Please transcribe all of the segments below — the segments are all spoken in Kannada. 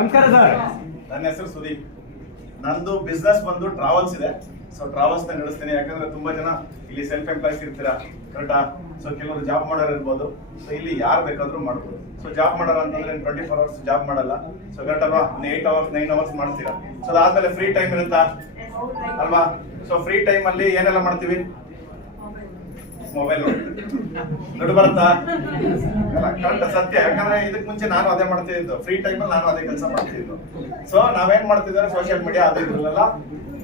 ನಮಸ್ಕಾರ ಸರ್. ನನ್ನ ಹೆಸರು ಸುದೀಪ್. ನಂದು ಬಿಸ್ನೆಸ್ ಬಂದು ಟ್ರಾವೆಲ್ಸ್ ಇದೆ. ಸೊ ಟ್ರಾವೆಲ್ಸ್ ನ ನಡೆಸ್ತೀನಿ. ಯಾಕಂದ್ರೆ ತುಂಬಾ ಜನ ಇಲ್ಲಿ ಸೆಲ್ಫ್ ಎಂಪ್ಲಾಯ್ಸ್ ಇರ್ತೀರಾ, ಕರೆಕ್ಟಾ? ಸೊ ಕೆಲವರು ಜಾಬ್ ಮಾಡೋರು ಇರ್ಬೋದು. ಸೊ ಇಲ್ಲಿ ಯಾರು ಬೇಕಾದ್ರೂ ಮಾಡ್ಬೋದು. ಸೊ ಜಾಬ್ ಮಾಡೋರು ಅಂತಂದ್ರೆ 24 ಅವರ್ಸ್ ಜಾಬ್ ಮಾಡಲ್ಲ. ಸೊ ಕರೆಕ್ಟ್ ಅಲ್ವಾ? 8 ಅವರ್ಸ್ 9 ಅವರ್ಸ್ ಮಾಡ್ತೀರಾ. ಸೊ ಅದಾದ್ಮೇಲೆ ಫ್ರೀ ಟೈಮ್ ಇರುತ್ತಾ ಅಲ್ವಾ? ಸೊ ಫ್ರೀ ಟೈಮ್ ಅಲ್ಲಿ ಏನೆಲ್ಲ ಮಾಡ್ತೀವಿ? ಮೊಬೈಲ್ ದುಡ್ಡು ಬರುತ್ತಾ? ಕರೆಕ್ಟ್, ಸತ್ಯ. ಯಾಕಂದ್ರೆ ಇದಕ್ ಮುಂಚೆ ನಾನು ಅದೇ ಮಾಡ್ತಿದ್ದು. ಫ್ರೀ ಟೈಮ್ ಅಲ್ಲಿ ನಾನು ಅದೇ ಕೆಲಸ ಮಾಡ್ತಿದ್ದು. ಸೊ ನಾವೇನ್ ಮಾಡ್ತಿದ್ದಾರೆ, ಸೋಷಿಯಲ್ ಮೀಡಿಯಾ ಅದು ಇದ್ರಲ್ಲೆಲ್ಲ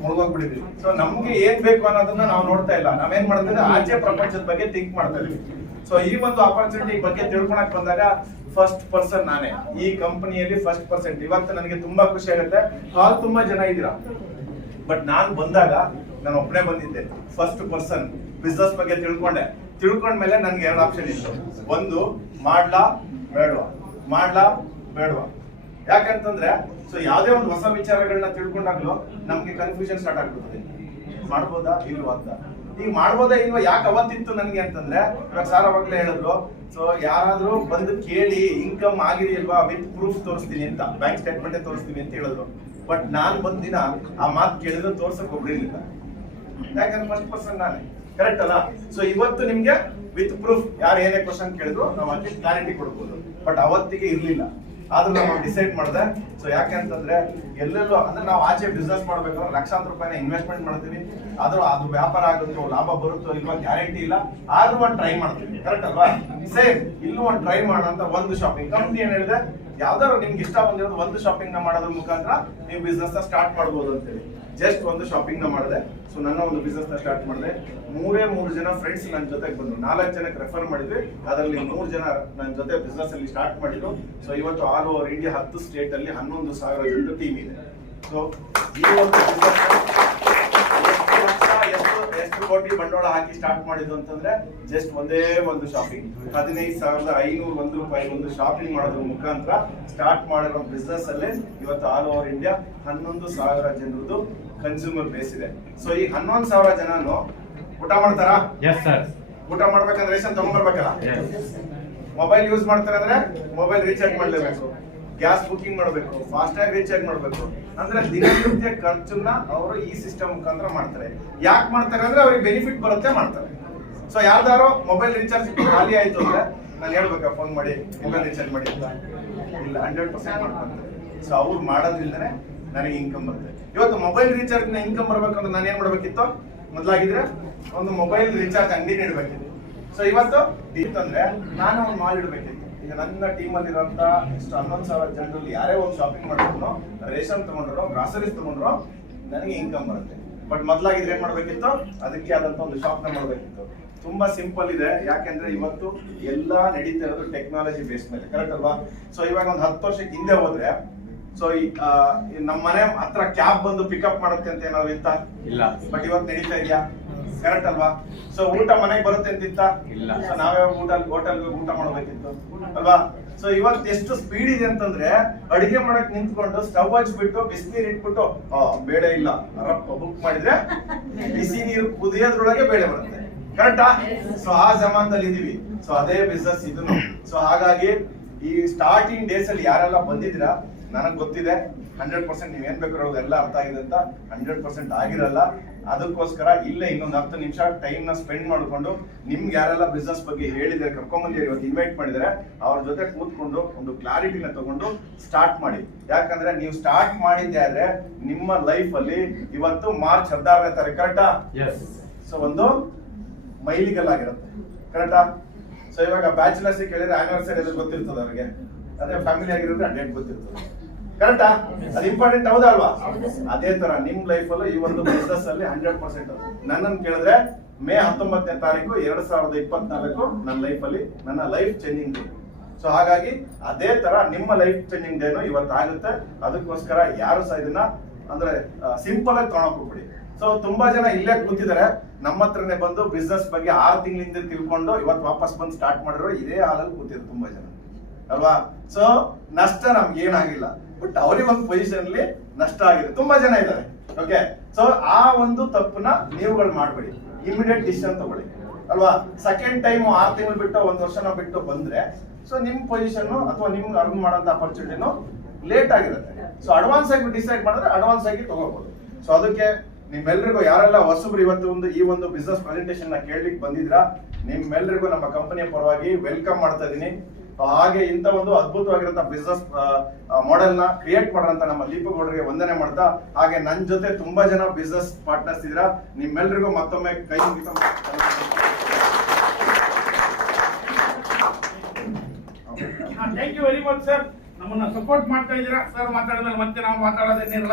ಮುಳುಗೋಗ್ಬಿಟ್ಟಿದ್ವಿ. ಸೊ ನಮ್ಗೆ ಏನ್ ಬೇಕು ಅನ್ನೋದನ್ನ ನಾವು ನೋಡ್ತಾ ಇಲ್ಲ. ನಾವೇನ್ ಮಾಡ್ತಿದ್ರೆ ಆಚೆ ಪ್ರಪಂಚದ ಬಗ್ಗೆ ಥಿಂಕ್ ಮಾಡ್ತಾ ಇದೀವಿ. ಸೊ ಈ ಒಂದು ಆಪರ್ಚುನಿಟಿ ಬಗ್ಗೆ ತಿಳ್ಕೊಳಕ್ ಬಂದಾಗ ಫಸ್ಟ್ ಪರ್ಸನ್ ನಾನೇ ಈ ಕಂಪನಿಯಲ್ಲಿ ಫಸ್ಟ್ ಪರ್ಸನ್. ಇವತ್ತು ನನಗೆ ತುಂಬಾ ಖುಷಿ ಆಗುತ್ತೆ. ಹಾಲ್ ತುಂಬಾ ಜನ ಇದ್ದೀರಾ, ಬಟ್ ನಾನ್ ಬಂದಾಗ ನಾನು ಒಬ್ಬನೇ ಬಂದಿದ್ದೆ. ಫಸ್ಟ್ ಪರ್ಸನ್ ಬಿಸ್ನೆಸ್ ಬಗ್ಗೆ ತಿಳ್ಕೊಂಡ್ಮೇಲೆ ನನ್ಗೆ 2 ಆಪ್ಷನ್ ಇತ್ತು. ಒಂದು, ಮಾಡ್ಲಾ ಬೇಡವಾ, ಮಾಡ್ಲಾ ಬೇಡವಾ. ಯಾಕಂತಂದ್ರೆ ಸೊ ಯಾವ್ದೇ ಒಂದು ಹೊಸ ವಿಚಾರಗಳನ್ನ ತಿಳ್ಕೊಂಡಾಗ್ಲೂ ನಮ್ಗೆ ಕನ್ಫ್ಯೂಷನ್ ಸ್ಟಾರ್ಟ್ ಆಗ್ಬಿಡ್ತದೆ. ಮಾಡ್ಬೋದಾ ಇಲ್ವಾ ಅಂತ. ಈಗ ಮಾಡ್ಬೋದಾ ಇಲ್ವಾ ಯಾಕೆ ಅವತ್ತಿತ್ತು ನನ್ಗೆ ಅಂತಂದ್ರೆ, ಇವಾಗ ಸಾರ್ ಅವಾಗ್ಲೇ ಹೇಳಿದ್ರು, ಸೊ ಯಾರಾದ್ರೂ ಬಂದು ಕೇಳಿ ಇನ್ಕಮ್ ಆಗಿದೆಯಲ್ವಾ ವಿತ್ ಪ್ರೂಫ್ ತೋರಿಸ್ತೀನಿ ಅಂತ, ಬ್ಯಾಂಕ್ ಸ್ಟೇಟ್ಮೆಂಟ್ ತೋರಿಸ್ತೀನಿ ಅಂತ ಹೇಳಿದ್ರು. ಬಟ್ ನಾನ್ ಬಂದಿನ ಆ ಮಾತು ಕೇಳಿದ್ರೆ ತೋರ್ಸಕ್ ಒಬ್ರಿರ್ಲಿಲ್ಲ. ಯಾಕಂದ್ರೆ ಫಸ್ಟ್ ಪರ್ಸನ್ ನಾನೇ, ಕರೆಕ್ಟ್ ಅಲ್ಲ? ಸೊ ಇವತ್ತು ನಿಮ್ಗೆ ವಿತ್ ಪ್ರೂಫ್ ಯಾರು ಏನೇ ಕ್ವಶನ್ ಕೇಳಿದ್ರು ನಾವು ಅದಕ್ಕೆ ಕ್ಲಾರಿಟಿ ಕೊಡ್ಬೋದು. ಬಟ್ ಅವತ್ತಿಗೆ ಇರ್ಲಿಲ್ಲ. ಆದ್ರೂ ನಾವು ಡಿಸೈಡ್ ಮಾಡಿದೆ. ಸೊ ಯಾಕೆ ಅಂತಂದ್ರೆ ಎಲ್ಲೆಲ್ಲೋ ಅಂದ್ರೆ ನಾವು ಆಚೆ ಬಿಸ್ನೆಸ್ ಮಾಡ್ಬೇಕಂದ್ರೆ ಲಕ್ಷಾಂತರ ರೂಪಾಯಿನ ಇನ್ವೆಸ್ಟ್ಮೆಂಟ್ ಮಾಡ್ತೀವಿ. ಆದ್ರೂ ಅದು ವ್ಯಾಪಾರ ಆಗುತ್ತೋ ಲಾಭ ಬರುತ್ತೋ ಇಲ್ವಾ ಗ್ಯಾರಂಟಿ ಇಲ್ಲ. ಆದ್ರೂ ಒಂದು ಟ್ರೈ ಮಾಡ್ತೀವಿ, ಕರೆಕ್ಟ್ ಅಲ್ವಾ? ಸೇಮ್ ಇಲ್ಲೂ ಒಂದು ಟ್ರೈ ಮಾಡೋಣ ಅಂತ ಒಂದು ಶಾಪಿಂಗ್ ಕಂಪ್ನಿ ಏನ್ ಹೇಳಿದೆ, ಯಾವ್ದಾದ್ರು ನಿಮ್ಗೆ ಇಷ್ಟ ಬಂದಿರೋದು ಒಂದು ಶಾಪಿಂಗ್ ನ ಮಾಡೋದ್ರ ಮುಖಾಂತರ ನೀವು ಬಿಸ್ನೆಸ್ ನ ಸ್ಟಾರ್ಟ್ ಮಾಡ್ಬೋದು ಅಂತೇಳಿ ಜಸ್ಟ್ ಒಂದು ಶಾಪಿಂಗ್ ನ ಮಾಡಿದೆ. ಸೊ ನನ್ನ ಒಂದು ಬಿಸ್ನೆಸ್ ನ ಸ್ಟಾರ್ಟ್ ಮಾಡಿದೆ. 3 ಜನ ಫ್ರೆಂಡ್ಸ್ ನನ್ನ ಜೊತೆಗೆ ಬಂದ್ರು. 4 ಜನಕ್ಕೆ ರೆಫರ್ ಮಾಡಿದ್ವಿ. ಅದರಲ್ಲಿ 3 ಜನ ನನ್ನ ಜೊತೆ ಬಿಸ್ನೆಸ್ ಅಲ್ಲಿ ಸ್ಟಾರ್ಟ್ ಮಾಡಿದ್ರು. ಸೊ ಇವತ್ತು ಆಲ್ ಓವರ್ ಇಂಡಿಯಾ 10 ಸ್ಟೇಟ್ ಅಲ್ಲಿ 11,000 ಜನದ ಟೀಮ್ ಇದೆ. ಸೊ ಈ ಒಂದು ಎಷ್ಟು ಕೋಟಿ ಬಂಡವಾಳ ಹಾಕಿ ಸ್ಟಾರ್ಟ್ ಮಾಡಿದ್ದು ಅಂತಂದ್ರೆ ಜಸ್ಟ್ ಒಂದೇ ಒಂದು ಶಾಪಿಂಗ್ 15,501 ರೂಪಾಯಿ ಒಂದು ಶಾಪಿಂಗ್ ಮಾಡೋದ್ರ ಮುಖಾಂತರ ಸ್ಟಾರ್ಟ್ ಮಾಡಿರೋ ಬಿಸ್ನೆಸ್ ಅಲ್ಲೇ ಇವತ್ತು ಆಲ್ ಓವರ್ ಇಂಡಿಯಾ 11,000 ಜನರದ್ದು ಕನ್ಸ್ಯೂಮರ್ ಬೇಸ್ ಇದೆ. ಸೊ ಈ 11,000 ಜನನು ಊಟ ಮಾಡ್ತಾರಾ? ಊಟ ಮಾಡ್ಬೇಕಂದ್ರೆ ರೇಷನ್ ತಗೊಂಡ್ಬರ್ಬೇಕಲ್ಲ. ಮೊಬೈಲ್ ಯೂಸ್ ಮಾಡ್ತಾರೆ ಅಂದ್ರೆ ಮೊಬೈಲ್ ರೀಚಾರ್ಜ್ ಮಾಡ್ಲೇಬೇಕು, ಗ್ಯಾಸ್ ಬುಕಿಂಗ್ ಮಾಡ್ಬೇಕು, ಫಾಸ್ಟ್ಯಾಗ್ ರೀಚಾರ್ಜ್ ಮಾಡ್ಬೇಕು. ಅಂದ್ರೆ ದಿನನಿತ್ಯ ಖರ್ಚನ್ನ ಅವರು ಈ ಸಿಸ್ಟಮ್ ಮುಖಾಂತರ ಮಾಡ್ತಾರೆ. ಯಾಕೆ ಮಾಡ್ತಾರೆ ಅಂದ್ರೆ ಅವ್ರಿಗೆ ಬೆನಿಫಿಟ್ ಬರುತ್ತೆ ಮಾಡ್ತಾರೆ. ಸೊ ಯಾವ್ದಾರು ಮೊಬೈಲ್ ರೀಚಾರ್ಜ್ ಖಾಲಿ ಆಯ್ತು ಅಂದ್ರೆ ನಾನು ಹೇಳ್ಬೇಕಾ ಫೋನ್ ಮಾಡಿ ಮೊಬೈಲ್ ರೀಚಾರ್ಜ್ ಮಾಡಿ ಅಂತ? ಇಲ್ಲ, 100% ಮಾಡ್ಕೊಂತಾರೆ. ಸೊ ಅವ್ರು ಮಾಡೋದ್ರಿಂದನೇ ನನಗೆ ಇನ್ಕಮ್ ಬರುತ್ತೆ. ಇವತ್ತು ಮೊಬೈಲ್ ರೀಚಾರ್ಜ್ ನ ಇನ್ಕಮ್ ಬರ್ಬೇಕಂದ್ರೆ ನಾನು ಏನ್ ಮಾಡ್ಬೇಕಿತ್ತು? ಮೊದಲಾಗಿದ್ರೆ ಒಂದು ಮೊಬೈಲ್ ರೀಚಾರ್ಜ್ ಅಂಗಡಿ ಇಡಬೇಕಿತ್ತು. ಸೊ ಇವತ್ತು ಇತ್ತಂದ್ರೆ ನಾನು ಒಂದು ಮಾಲ್ ಇಡಬೇಕಿತ್ತು. ಈಗ ನನ್ನ ಟೀಮ್ ಅಲ್ಲಿ ಇರುವಂತ ಎಷ್ಟು 11,000 ಜನರಲ್ಲಿ ಯಾರೇ ಒಂದು ಶಾಪಿಂಗ್ ಮಾಡಿದ್ರು, ರೇಷನ್ ತಗೊಂಡ್ರು, ಗ್ರಾಸರೀಸ್ ತಗೊಂಡ್ರು, ನನಗೆ ಇನ್ಕಮ್ ಬರುತ್ತೆ. ಬಟ್ ಮೊದಲಾಗಿದ್ರೆ ಏನ್ ಮಾಡ್ಬೇಕಿತ್ತು? ಅದಕ್ಕೆ ಆದಂತ ಒಂದು ಶಾಪ್ ನ ಮಾಡ್ಬೇಕಿತ್ತು. ತುಂಬಾ ಸಿಂಪಲ್ ಇದೆ. ಯಾಕೆಂದ್ರೆ ಇವತ್ತು ಎಲ್ಲಾ ನಡೀತಾ ಇರೋದು ಟೆಕ್ನಾಲಜಿ ಬೇಸ್ ಮೇಲೆ, ಕರೆಕ್ಟ್ ಅಲ್ವಾ? ಸೊ ಇವಾಗ ಒಂದು 10 ವರ್ಷಕ್ಕೆ ಹಿಂದೆ ಹೋದ್ರೆ ಸೊ ನಮ್ಮ ಮನೆ ಹತ್ರ ಕ್ಯಾಬ್ ಬಂದು ಪಿಕಪ್ ಮಾಡುತ್ತೆ ಅಂತ ಏನಾದ್ರು ಇತ್ತ? ಇಲ್ಲ. ಬಟ್ ಇವತ್ತು ನಡೀತಾ ಇದೆಯಾ? ಕರೆಕ್ಟ್ ಅಲ್ವಾ? ಸೊ ಊಟ ಮನೆಗೆ ಬರುತ್ತೆ ಅಂತಿತ್ತ? ಇಲ್ಲ. ಸೊ ನಾವೇ ಹೋಟೆಲ್ಗೆ ಊಟ ಮಾಡ್ಬೇಕಿತ್ತು ಅಲ್ವಾ? ಸೊ ಇವತ್ತು ಎಷ್ಟು ಸ್ಪೀಡ್ ಇದೆ ಅಂತಂದ್ರೆ ಅಡಿಗೆ ಮಾಡಕ್ ನಿಂತ್ಕೊಂಡು ಸ್ಟವ್ ಹಚ್ಬಿಟ್ಟು ಬಿಸಿನೀರ್ ಇಟ್ಬಿಟ್ಟು ಬೇಳೆ ಇಲ್ಲ ಅರಪ್ಪ ಬುಕ್ ಮಾಡಿದ್ರೆ ಬಿಸಿ ನೀರು ಕುದಿಯೋದ್ರೊಳಗೆ ಬೇಳೆ ಬರುತ್ತೆ, ಕರೆಕ್ಟಾ? ಸೊ ಆ ಜಮಾನದಲ್ಲಿ ಇದೀವಿ. ಸೊ ಅದೇ ಬಿಸ್ನೆಸ್ ಇದನ್ನು. ಸೊ ಹಾಗಾಗಿ ಈ ಸ್ಟಾರ್ಟಿಂಗ್ ಡೇಸ್ ಅಲ್ಲಿ ಯಾರೆಲ್ಲ ಬಂದಿದ್ದೀರಾ ನನಗ್ ಗೊತ್ತಿದೆ 100% ನೀವ್ ಏನ್ ಬೇಕಾದ್ರೂ ಎಲ್ಲ ಅರ್ಥ ಆಗಿದೆ ಅಂತ. 100% ಆಗಿರಲ್ಲ. ಅದಕ್ಕೋಸ್ಕರ ಇಲ್ಲೇ ಇನ್ನೊಂದು 10 ನಿಮಿಷ ಟೈಮ್ ನ ಸ್ಪೆಂಡ್ ಮಾಡ್ಕೊಂಡು ನಿಮ್ಗೆ ಯಾರೆಲ್ಲ ಬಿಸ್ನೆಸ್ ಬಗ್ಗೆ ಹೇಳಿದ್ರೆ ಕರ್ಕೊಂಡ್ಬಂದಿದ್ದಾರೆ, ಇವತ್ತು ಇನ್ವೈಟ್ ಮಾಡಿದ್ರೆ ಅವ್ರ ಜೊತೆ ಕೂತ್ಕೊಂಡು ಒಂದು ಕ್ಲಾರಿಟಿನ ತಗೊಂಡು ಸ್ಟಾರ್ಟ್ ಮಾಡಿ. ಯಾಕಂದ್ರೆ ನೀವು ಸ್ಟಾರ್ಟ್ ಮಾಡಿದ್ದೆ ಆದ್ರೆ ನಿಮ್ಮ ಲೈಫ್ ಅಲ್ಲಿ ಇವತ್ತು ಮಾರ್ಚ್ 16ನೇ ತಾರೀಕು, ಕರೆಕ್ಟಾ? ಸೊ ಒಂದು ಮೈಲಿಗಲ್ಲಾಗಿರುತ್ತೆ, ಕರೆಕ್ಟಾ? ಸೊ ಇವಾಗ ಬ್ಯಾಚುಲರ್ಸ್ ಕೇಳಿದ್ರೆ ಆನಿವರ್ಸರಿ ಎಲ್ಲ ಗೊತ್ತಿರ್ತದೆ ಅವ್ರಿಗೆ. ಅದೇ ಫ್ಯಾಮಿಲಿ ಆಗಿರೋದ್ರೆ ಡೇಟ್ ಗೊತ್ತಿರ್ತದೆ, ಕರೆಕ್ಟಾ? ಅದು ಇಂಪಾರ್ಟೆಂಟ್, ಹೌದಾ ಅಲ್ವಾ? ಅದೇ ತರ ನಿಮ್ ಲೈಫ್ ಅಲ್ಲೂ ಈ ಒಂದು ಬಿಸ್ನೆಸ್ ಅಲ್ಲಿ 100%. ನನ್ನನ್ನು ಕೇಳಿದ್ರೆ ಮೇ 19ನೇ ತಾರೀಕು 2024 ನನ್ನ ಲೈಫ್ ಅಲ್ಲಿ ನನ್ನ ಲೈಫ್ ಚೇಂಜಿಂಗ್ ಡೇ. ಸೊ ಹಾಗಾಗಿ ಅದೇ ತರ ನಿಮ್ಮ ಲೈಫ್ ಚೇಂಜಿಂಗ್ ಡೇನು ಇವತ್ತು ಆಗುತ್ತೆ. ಅದಕ್ಕೋಸ್ಕರ ಯಾರು ಸಹ ಇದನ್ನ ಅಂದ್ರೆ ಸಿಂಪಲ್ ಆಗಿ ತಗೊಳಕ್ ಹೋಗ್ಬಿಡಿ. ಸೊ ತುಂಬಾ ಜನ ಇಲ್ಲೇ ಕೂತಿದ್ದಾರೆ, ನಮ್ಮ ಹತ್ರನೇ ಬಂದು ಬಿಸ್ನೆಸ್ ಬಗ್ಗೆ 6 ತಿಂಗಳಿಂದ ತಿಳ್ಕೊಂಡು ಇವತ್ತು ವಾಪಸ್ ಬಂದು ಸ್ಟಾರ್ಟ್ ಮಾಡಿರೋ ಇದೇ ಹಾಲಲ್ಲಿ ಕೂತಿದ್ರು ತುಂಬಾ ಜನ ಅಲ್ವಾ? ಸೊ ನಷ್ಟ ನಮ್ಗೆ ಏನಾಗಿಲ್ಲ, ಬಟ್ ಅವ್ರಿಗೆ ಒಂದು ಪೊಸಿಷನ್ ಅಲ್ಲಿ ನಷ್ಟ ಆಗಿದೆ. ತುಂಬಾ ಜನ ಇದ್ದಾರೆ. ಓಕೆ, ಸೊ ಆ ಒಂದು ತಪ್ಪನ್ನ ನೀವುಗಳು ಮಾಡ್ಬೇಡಿ. ಇಮಿಡಿಯೇಟ್ ಡಿಸಿಷನ್ ತಗೊಳ್ಳಿ ಅಲ್ವಾ? ಸೆಕೆಂಡ್ ಟೈಮ್ 6 ತಿಂಗಳು ಬಿಟ್ಟು 1 ವರ್ಷನ ಬಿಟ್ಟು ಬಂದ್ರೆ ಸೊ ನಿಮ್ ಪೊಸಿಷನ್ ಅಥವಾ ನಿಮ್ಗೆ ಅರ್ನ್ ಮಾಡೋಂತ ಅಪರ್ಚುನಿಟಿನೂ ಲೇಟ್ ಆಗಿರುತ್ತೆ. ಸೊ ಅಡ್ವಾನ್ಸ್ ಆಗಿ ಡಿಸೈಡ್ ಮಾಡಿದ್ರೆ ಅಡ್ವಾನ್ಸ್ ಆಗಿ ತಗೋಬಹುದು. ಸೊ ಅದಕ್ಕೆ ನಿಮ್ಮೆಲ್ಲರಿಗೂ ಯಾರೆಲ್ಲ ಹೊಸಬ್ರು ಇವತ್ತು ಈ ಒಂದು ಬಿಸ್ನೆಸ್ ಪ್ರೆಸೆಂಟೇಷನ್ ನ ಕೇಳಲಿಕ್ಕೆ ಬಂದಿದ್ರಾ, ನಿಮ್ಮೆಲ್ಲರಿಗೂ ನಮ್ಮ ಕಂಪನಿಯ ಪರವಾಗಿ ವೆಲ್ಕಮ್ ಮಾಡ್ತಾ ಇದೀನಿ. ಹಾಗೆ ಇಂಥ ಒಂದು ಅದ್ಭುತವಾಗಿರುವಂತಹ ಬಿಸ್ನೆಸ್ ಮಾಡೆಲ್ ನ ಕ್ರಿಯೇಟ್ ಮಾಡೋಂತ ನಮ್ಮ ದೀಪಗೌಡರಿಗೆ ವಂದನೆ ಮಾಡ್ತಾ, ಹಾಗೆ ನನ್ನ ಜೊತೆ ತುಂಬಾ ಜನ ಬಿಸ್ನೆಸ್ ಪಾರ್ಟ್ನರ್ಸ್ ಇದ್ದೀರಾ, ನಿಮ್ಮೆಲ್ಲರಿಗೂ ಮತ್ತೊಮ್ಮೆ ಕೈ ಮುಗಿತಾ thank you very much sir. ನಮ್ಮನ್ನ ಸಪೋರ್ಟ್ ಮಾಡ್ತಾ ಇದ್ದೀರಾ ಸರ್. ಮಾತಾಡಿದ್ಮೇಲೆ ಮತ್ತೆ ನಾವು ಮಾತಾಡೋದೇನಿರಲ್ಲ.